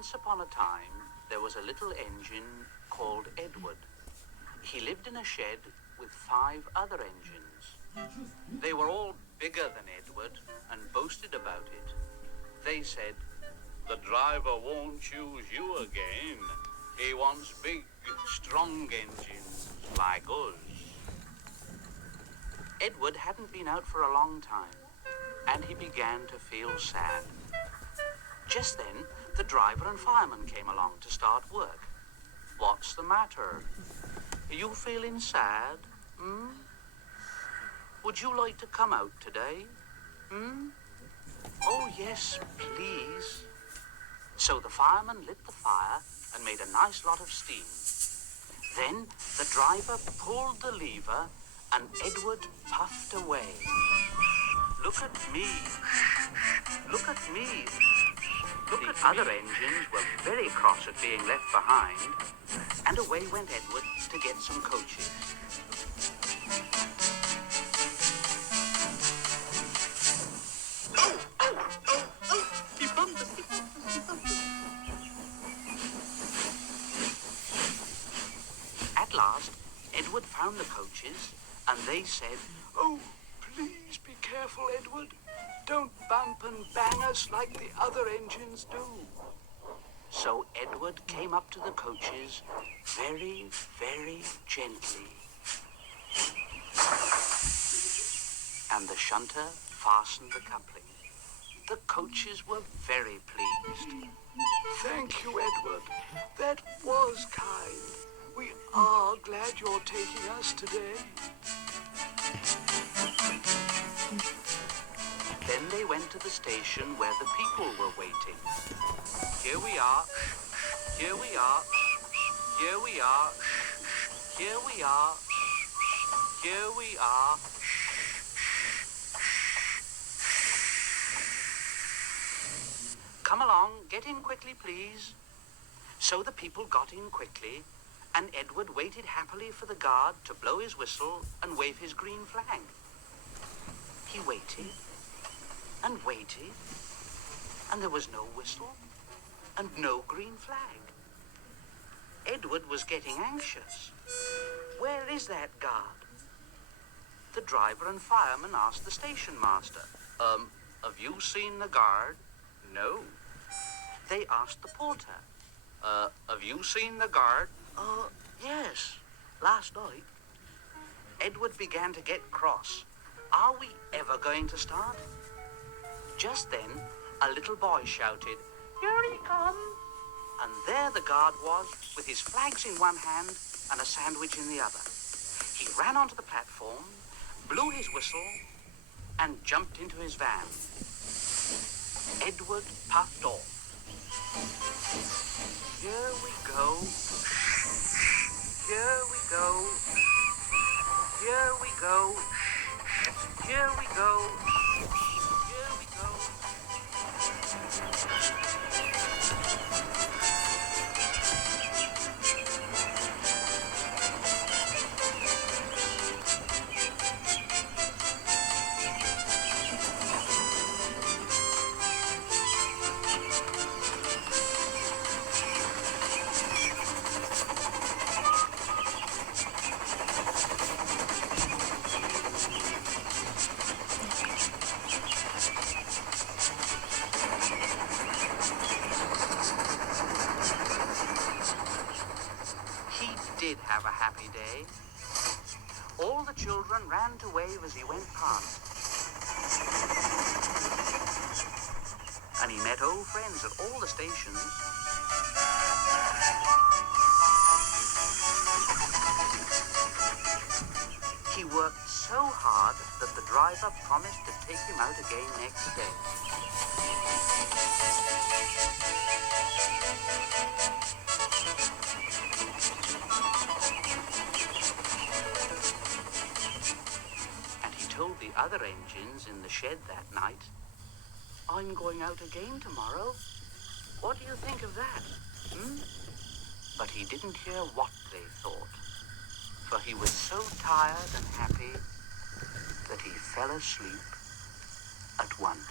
Once upon a time, there was a little engine called Edward. He lived in a shed with 5 other engines. They were all bigger than Edward and boasted about it. They said, "The driver won't choose you again. He wants big, strong engines like us." Edward hadn't been out for a long time, and he began to feel sad. Just then, the driver and fireman came along to start work. "What's the matter? Are you feeling sad? Would you like to come out today? Oh, yes, please." So the fireman lit the fire and made a nice lot of steam. Then the driver pulled the lever and Edward puffed away. "Look at me. Look at me." The other engines were very cross at being left behind, and away went Edward to get some coaches. He bumped us. At last, Edward found the coaches, and they said, "Oh, please be careful, Edward. Don't bump and bang us like the other engines do." So Edward came up to the coaches very, very gently. And the shunter fastened the coupling. The coaches were very pleased. "Thank you, Edward. That was kind. We are glad you're taking us today." Then they went to the station where the people were waiting. "Here we are. Here we are. Here we are. Here we are. Here we are. Come along, get in quickly, please." So the people got in quickly, and Edward waited happily for the guard to blow his whistle and wave his green flag. He waited and waited, and there was no whistle and no green flag. Edward was getting anxious. Where is that guard? The driver and fireman asked the station master, "Have you seen the guard?" "No." They asked the porter, "Have you seen the guard?" Yes, last night." Edward began to get cross. Are we ever going to start? Just then, a little boy shouted, "Here he comes!" And there the guard was, with his flags in one hand and a sandwich in the other. He ran onto the platform, blew his whistle, and jumped into his van. Edward puffed off. Here we go. Here we go. Here we go. Here we go. Here we go. Did have a happy day. All the children ran to wave as he went past. And he met old friends at all the stations. He worked so hard that the driver promised to take him out again next day. Told the other engines in the shed that night, "I'm going out again tomorrow. What do you think of that? But he didn't hear what they thought, for he was so tired and happy that he fell asleep at once.